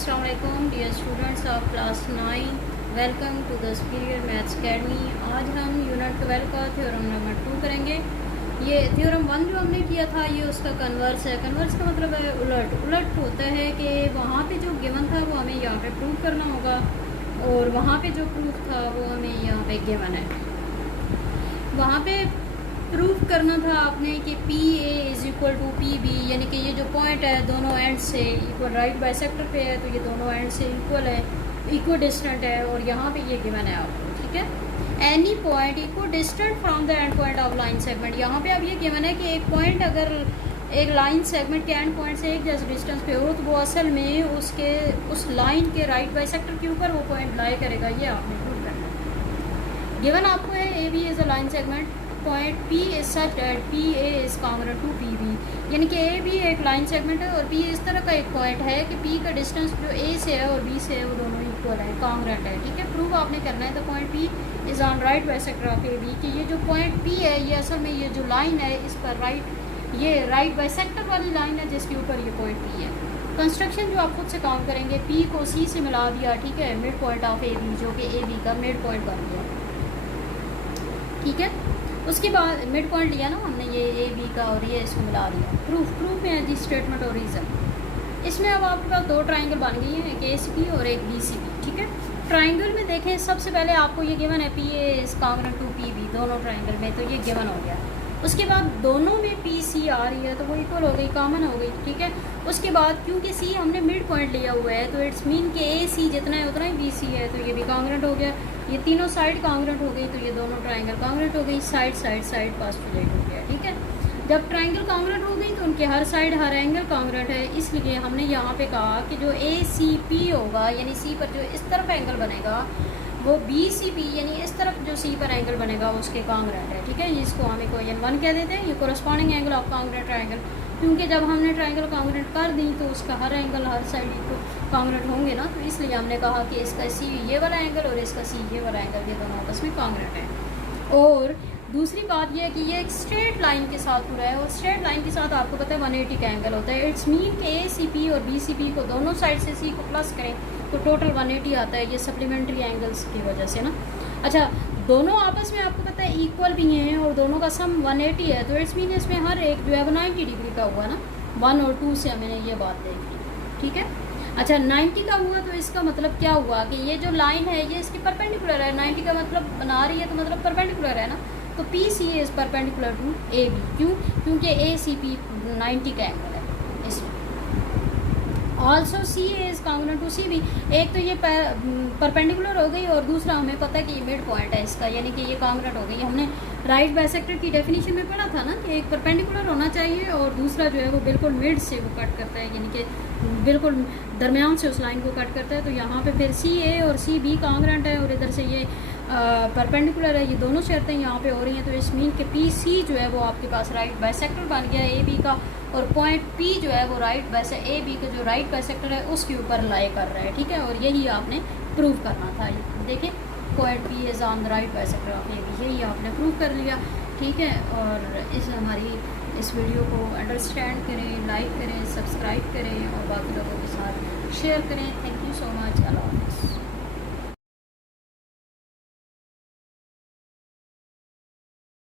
अस्सलाम वालेकुम dear students of class 9, welcome to the superior maths academy. आज हम यूनिट 12 का थ्योरम नंबर 2 करेंगे। ये थ्योरम 1 जो हमने किया था ये उसका कन्वर्स है। कन्वर्स का मतलब है उलट। उलट होता है कि वहाँ पे जो गिवन था वो हमें यहाँ पे प्रूव करना होगा और वहाँ पे जो प्रूफ था वो हमें यहाँ पे गिवन है। वहाँ पे प्रूफ करना था आपने कि P A is equal to P B, यानी कि ये जो पॉइंट है दोनों एंड से इक्वल, राइट बाइसेक्टर पे है तो ये दोनों एंड से इक्वल है, इक्वल डिस्टेंट है और यहाँ पे ये गिवन है आपको, ठीक है। Any point equal distant from the end point of line segment. यहाँ पे अब ये गिवन है कि एक पॉइंट अगर एक लाइन सेगमेंट के एंड पॉइंट से एक जैसे डिस्टेंस पे हो तो वो असल में उसके उस लाइन के राइट बाइसेक्टर के ऊपर वो पॉइंट लाई करेगा। ये आपने प्रूव करना है। गिवन आपको है A B is a line segment, point P is such at P A is congruent to P B, यानी कि ए भी एक लाइन सेगमेंट है और P इस तरह का एक पॉइंट है कि P का डिस्टेंस जो A से है और B से है वो दोनों इक्वल है, कॉन्ग्रुएंट है, ठीक है। प्रूफ आपने करना है तो point P is on right bisector of A B, कि ये जो पॉइंट P है ये असल में ये जो लाइन है इस पर ये राइट बाइसेक्टर वाली लाइन है जिसके ऊपर ये पॉइंट P है। कंस्ट्रक्शन जो आप खुद से काउंट करेंगे, P को C से मिला दिया, ठीक है, midpoint of A B जो कि ए बी का मिड पॉइंट बन गया, ठीक है। उसके बाद मिड पॉइंट लिया ना हमने, ये ए बी का और ये इसको मिला दिया। प्रूफ में है जी स्टेटमेंट और रीज़न। इसमें अब आपके पास दो ट्राइंगल बन गई हैं, एक ए सी पी और एक बी सी पी, ठीक है। ट्राइंगल में देखें सबसे पहले आपको ये गिवन है P A is congruent to P B, दोनों ट्राइंगल में, तो ये गिवन हो गया। उसके बाद दोनों में पी सी आ रही है तो वो इक्वल हो गई, कॉमन हो गई, ठीक है। उसके बाद क्योंकि सी हमने मिड पॉइंट लिया हुआ है तो इट्स मीन कि ए सी जितना है उतना ही बी सी है, तो ये भी कॉन्ग्रुएंट हो गया। ये तीनों साइड कॉन्ग्रुएंट हो गई तो ये दोनों ट्राइंगल कॉन्ग्रुएंट हो गई, साइड साइड साइड पोस्टुलेट हो गया, ठीक है। जब ट्राइंगल कॉन्ग्रुएंट हो गई तो उनके हर साइड हर एंगल कॉन्ग्रुएंट है, इसलिए हमने यहाँ पे कहा कि जो ए सी पी होगा यानी सी पर जो इस तरफ एंगल बनेगा वो बी सी पी यानी इस तरफ जो सी पर एंगल बनेगा उसके कॉन्ग्रुएंट है, ठीक है। इसको हम इक्वेशन 1 कह देते हैं, ये corresponding angle of congruent triangle, क्योंकि जब हमने ट्राइंगल कॉन्ग्रुएंट कर दी तो उसका हर एंगल हर साइड को कॉन्ग्रुएंट होंगे ना, तो इसलिए हमने कहा कि इसका सी ये वाला एंगल और इसका सी ये वाला एंगल ये दोनों आपस में कॉन्ग्रुएंट है। और दूसरी बात यह है कि ये एक स्ट्रेट लाइन के साथ पूरा है और स्ट्रेट लाइन के साथ आपको पता है 180 का एंगल होता है। इट्स मीन कि ए सी पी और बी सी पी को दोनों साइड से सी को प्लस करें तो टोटल 180 आता है, ये सप्लीमेंट्री एंगल्स की वजह से ना। अच्छा, दोनों आपस में आपको पता है इक्वल भी हैं और दोनों का सम 180 है, तो इट्स मीन इसमें हर एक जो है वो 90 डिग्री का हुआ ना, 1 और 2 से मैंने ये बात देखी, ठीक है। अच्छा, 90 का हुआ तो इसका मतलब क्या हुआ कि ये जो लाइन है ये इसके परपेंडिकुलर है, 90 का मतलब बना रही है तो मतलब परपेंडिकुलर है ना, तो P C is perpendicular to A B. क्यों? क्योंकि ए सी पी 90 का एंगल है इसमें। Also C is congruent to C B, एक तो ये परपेंडिकुलर हो गई और दूसरा हमें पता है कि ये मिड पॉइंट है इसका, यानी कि ये कॉन्ग्रुएंट हो गई। हमने राइट बाइसेक्टर की डेफिनेशन में पढ़ा था ना कि एक परपेंडिकुलर होना चाहिए और दूसरा जो है वो बिल्कुल मिड से वो कट करता है, यानी कि बिल्कुल दरमियान से उस लाइन को कट करता है। तो यहाँ पे फिर सी ए और सी बी कॉन्ग्रुएंट है और इधर से ये परपेंडिकुलर है, ये दोनों शर्तें यहाँ पे हो रही हैं, तो इस मीन के पी सी जो है वो आपके पास राइट बाइसेक्टर बन गया ए बी का और पॉइंट पी जो है वो राइट ए बी का जो राइट बाइसेक्टर है उसके ऊपर लाई कर रहा है, ठीक है। और यही आपने प्रूव करना था। देखें, point P is on the right bisector of A B, यही आपने प्रूव कर लिया, ठीक है। और हमारी इस वीडियो को अंडरस्टैंड करें, लाइक करें, सब्सक्राइब करें और बाकी लोगों के साथ शेयर करें। Thank you so much. Allah.